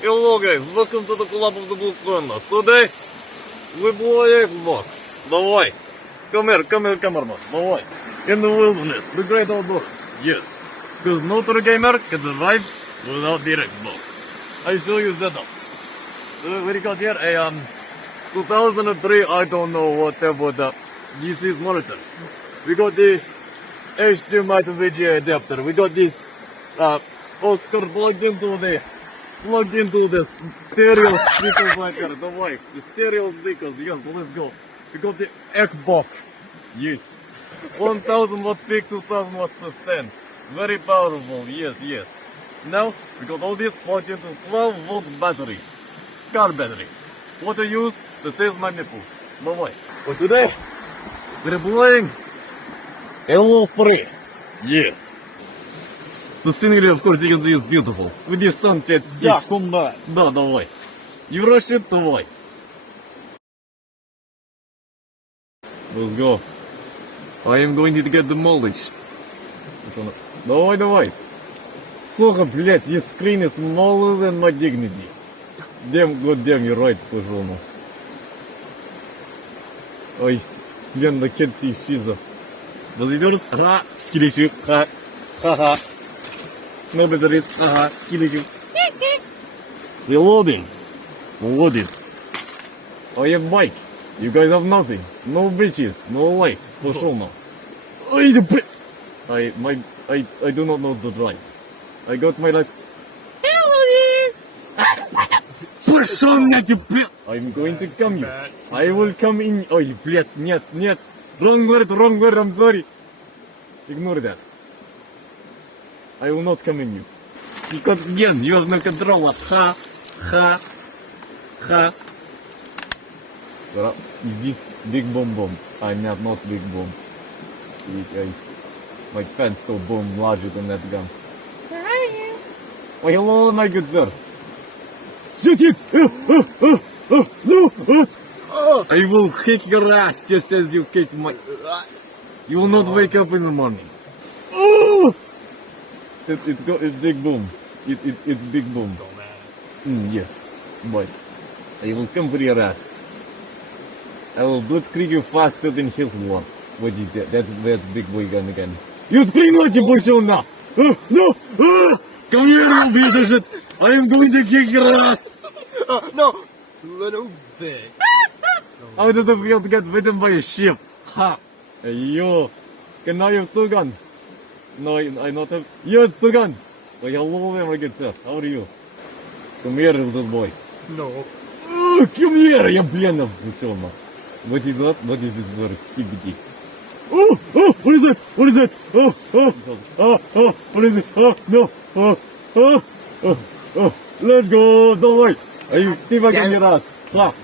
Hello guys, welcome to the Club of the Blue Corner. Today, we play Xbox. Давай. Come here, cameraman. Давай. In the wilderness, the great outdoors. Yes. Because no true gamer can survive without their Xbox. I show you setup. What do you got here? A 2003, I don't know what about the DC's monitor. We got the HDMI to VGA adapter. We got this aux cord plugged into the stereo speakers right there. Давай, the stereo speakers. Yes, let's go. We got the Xbox. Yes. 1000 watt peak, 2000 watt sustain. Very powerful. Yes. Now we got all this plugged into 12 volt battery. Car battery. What to use to test my nipples. Давай. But today we're playing Halo 3. Yes. The scenery, of course, you can see is beautiful. With this sunset. Да, комбат. Да, давай. You rush it, давай. Let's go. I am going to get demolished. Давай. Сука, блядь, your screen is smaller than my dignity. Damn, goddamn, you're right, пожалуйста. Ой, блин, I can't see shizza. Возведёрс, ха, скилищик, ха-ха. No batteries, ха-ха, скилищик. Reloading. Loaded. I have bike. You guys have nothing. No bitches, no life. Пошёл now. Ой, the блядь. I do not know to drive. I got my license. Пошёл на тебя! I'm going to come you. I will come in. Ой, блядь, нет. Wrong word, I'm sorry. Ignore that. I will not come in you. Because again, you have no control. Ha. Is this big bomb? I'm not big bomb. My pants go bomb larger than that gun. Where are you? Oh, hello, my good sir. Shoot him! No! I will kick your ass just as you kicked my... You will not wake up in the morning. Oh! It's big boom. It's big boom. Yes. But I will come for your ass. I will blitzkrieg you faster than Hitler. What is that? That's big boy gun again. You scream what you push on now! No! Come here, you piece of shit! I am going to kick your ass! No! Little bit. How does it feel to get bitten by a sheep? Ha! Hey, you! Can I have 2 guns? No, I not have... You have 2 guns! Well, hello there, my good sir. How are you? Come here, little boy. No. Come here, you блин, пчелма. What is that? What is this word? Skibidi. Oh! What is that? What is that? What is it? No! Let's go! Давай! Are you teabagging your ass? Ha!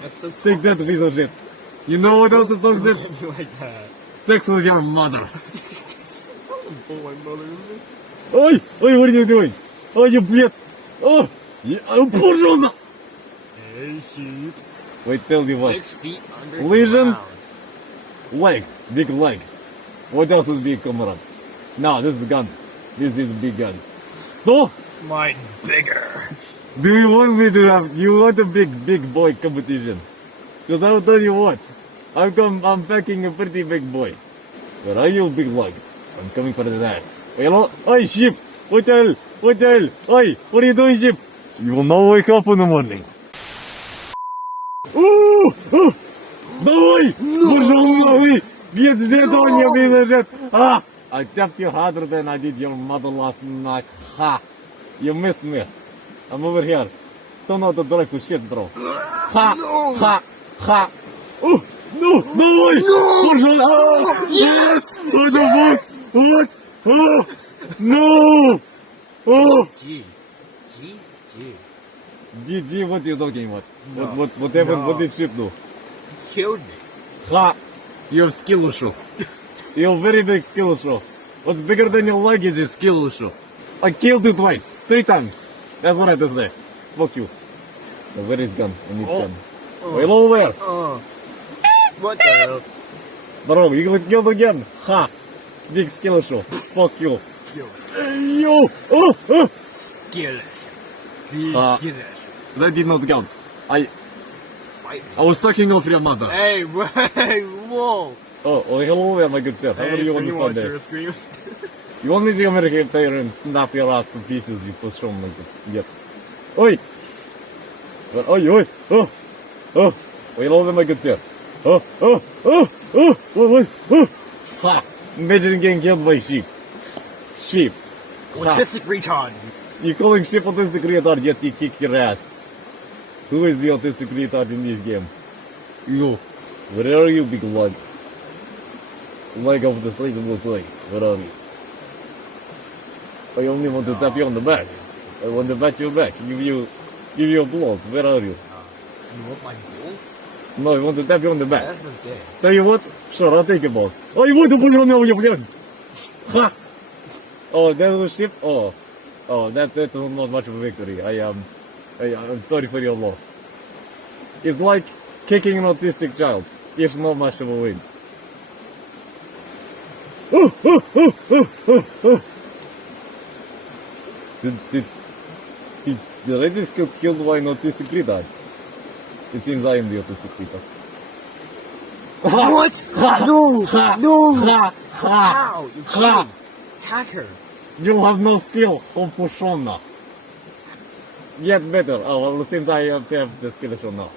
That's so Take that piece of shit. You know what else is toxic? you like that. Sex with your mother. Oh, my mother. Oi, what are you doing? Oh, you блядь! Oh! Пожалуйста! Hey, sheep. Wait, tell me what. 6 feet under Lesion? Leg. Big leg. What else is big, comrade? No, this is gun. This is big gun. Oh! Mine's bigger. Do you want me to have... You want a big boy competition? Because I'll tell you what. I'm packing a pretty big boy. But are you big leg? I'm coming for the ass. Hello? Hey, sheep! What the hell? Hey, what are you doing, sheep? You will not wake up in the morning. Давай! Пожалуй! Get shit on you, piece of shit! I tapped you harder than I did your mother last night. Ha! You missed me. I'm over here. Don't know how to drive for shit, bro. Ha! Oh! No! Пожалуй! Yes! What the fuck? What? Oh! No! Oh! GG, what are you talking about? No. What happened? No. What did ship do? Killed me. Ha! Your skill show. Your very big skill show. What's bigger than your leg is a skill show. I killed you twice. 3 times. That's what I have to say. Fuck you. Now, where is gun? I need gun. Hello there. What the hell? Bro, you got killed again. Ha! Big skill show. Fuck you. Kill. Yo! Oh! Kill. Please Ha. get it. That did not count. I Fight me. was sucking off your mother. Hey, wait, whoa. Oh, hello there, my good sir. How are you on this Sunday? Scream. You want me to come here player and snap your ass to pieces, you push on like that. Yep. Oi! But, oi! Oh! Oh! Hello there, my good sir. Oh! Ha! Imagine getting killed by sheep. Sheep. Ha! Autistic retard. You calling sheep autistic retard, yet you kick your ass. Who is the autistic retard in this game? You. Where are you, big lug? Leg of the slate blue slate. Where are you? I only want to tap you on the back. I want to pat your back. Give you applause. Where are you? You want my balls? No, I want to tap you on the back. That's just gay. Tell you what? Sure, I'll take your balls. Oh, you want to put on your gun? Ha! Oh, that was ship? Oh, that was not much of a victory. I'm sorry for your loss. It's like kicking an autistic child. It's not much of a win. Did I just get killed by an autistic retard? It seems I am the autistic retard. What? No! No! How? You Ha. cheating. Hacker. You have no skill of Pushona. Yet better. Oh, well, since I have the skill of now.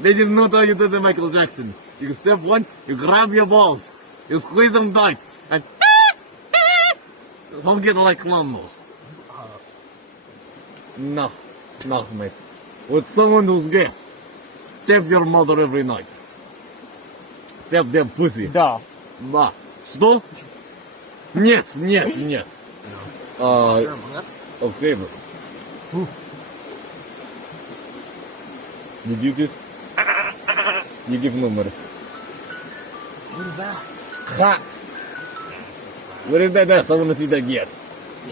They did not how you do the Michael Jackson. You step one, you grab your balls, you squeeze them tight, and don't get like clown nose. No, mate. With someone who's gay, tap your mother every night. Tap their pussy. Да. Да. Что? Нет. Sure, among us? Okay, bro. Did you just... You give no mercy. What is that? Ha! What is that ass? I want to see that yet.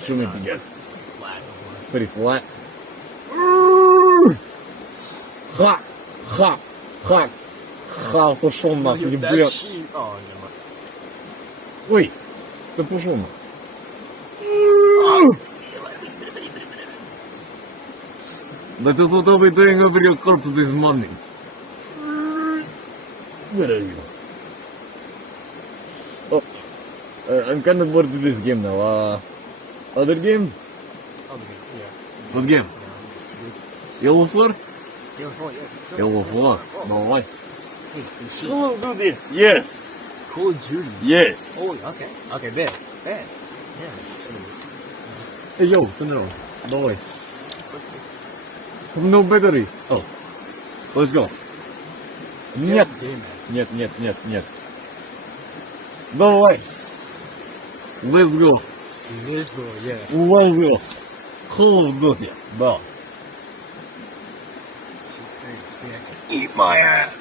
Show me the yet. It's flat. Pretty flat. Ha! Пошел нахуй, That ебет. sheep. Oh, never mind. Ой, ты пошел нахуй. That is what I'll be doing over your corpse this morning. Where are you? Oh, I'm kind of bored with this game now. Other game? Oh, yeah. What game? Yellow 4? Game of Thrones, yeah. Yellow 4. Давай. Hey, you sheep. Who will do this? Yes. Call of Duty. Yes. Oh, okay. Okay, there. Yeah. Hey, yo, turn around. Давай. No battery. Oh. Let's go. Нет. Just game, man. Нет. Давай. Let's go. Let's go, yeah. Let's go. Call of Duty. Да. She's very expected. Eat my ass.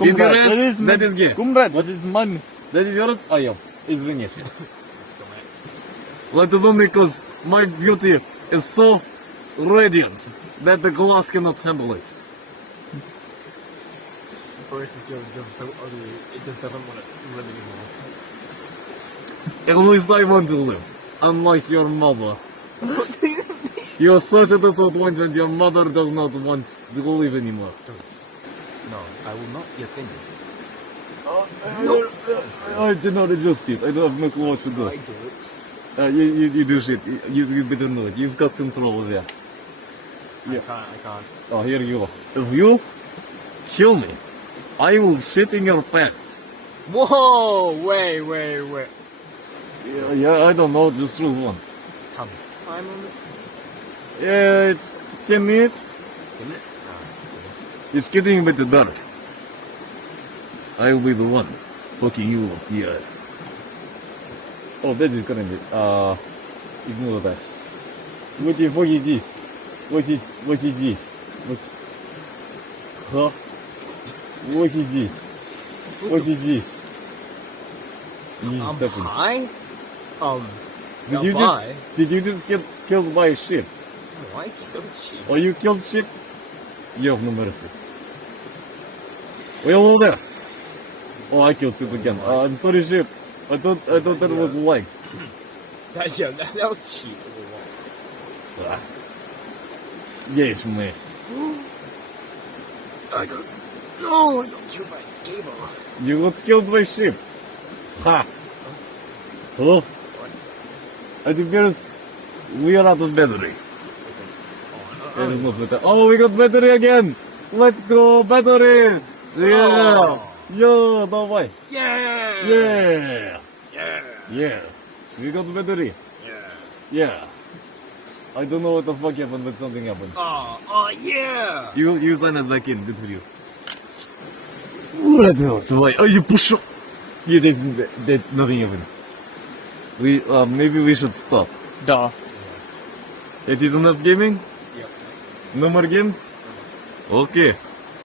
Is your ass? That is gay. Comrade, what is mine? That is yours? А я. Извините. That is only because my beauty is so radiant that the glass cannot handle it. Boris is just so ugly. It just doesn't want to live anymore. At least I want to live. Unlike your mother. You are such a disappointment your mother does not want to live anymore. No, I will not be offended. I did not adjust it. I don't have no clue what to do. I do it. You do shit. You better know it. You've got control there. I can't. Oh, here you go. If you kill me, I will shit in your pants. Whoa! Wait. Yeah, I don't know. Just choose one. Tell me. Time on it? Yeah, it's 10 minutes. Give it? It's getting a bit dark. I'll be the one fucking you up, yes. Oh, that is gonna be, ignore that. What is this? What is this? Huh? What is this? What is this? I'm high? Did you just get killed by a ship? No, I killed sheep. Oh, you killed ship? You have no mercy. Well, over there. Oh, I killed ship again. I'm sorry, ship. I thought that was leg. That was sheep. А. Едешь мы. I got. No, I got killed by a cable. You got killed by ship. Ha. Oh. А теперь we are out of battery. Oh, we got battery again. Let's go, battery. Yeah. Yeah, давай. Yeah! Yeah. Yeah! Yeah. We got battery. Yeah! Yeah. I don't know what the fuck happened, but something happened. Oh, yeah! You sign us back in. Good for you. Давай. Oh, you push up. You didn't. Nothing happened. Maybe we should stop. Да. It is enough gaming? Yep. No more games? Okay.